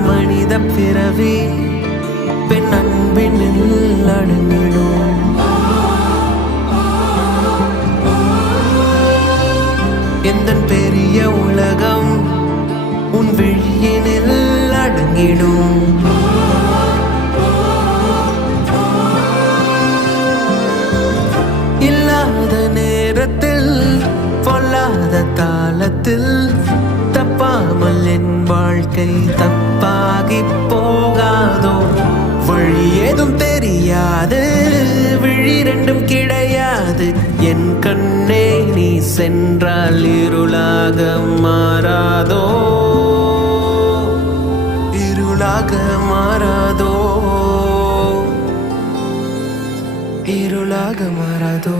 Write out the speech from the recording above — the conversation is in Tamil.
மனித பிறவி பெண் அன்பினில் அடங்கிடும். எந்தன் பெரிய உலகம் உன் விழியினில் அடங்கிடும். இல்லாத நேரத்தில் பொல்லாத தாளத்தில் தப்பாமல் என் வாழ்க்கை தப்பாகி போகாதோ. வழி ஏதும் தெரியாது, விழி ரெண்டும் கிடையாது. என் கண்ணே நீ சென்றால் இருளாக மாறாதோ, இருளாக மாறாதோ, இருளாக மாறாதோ.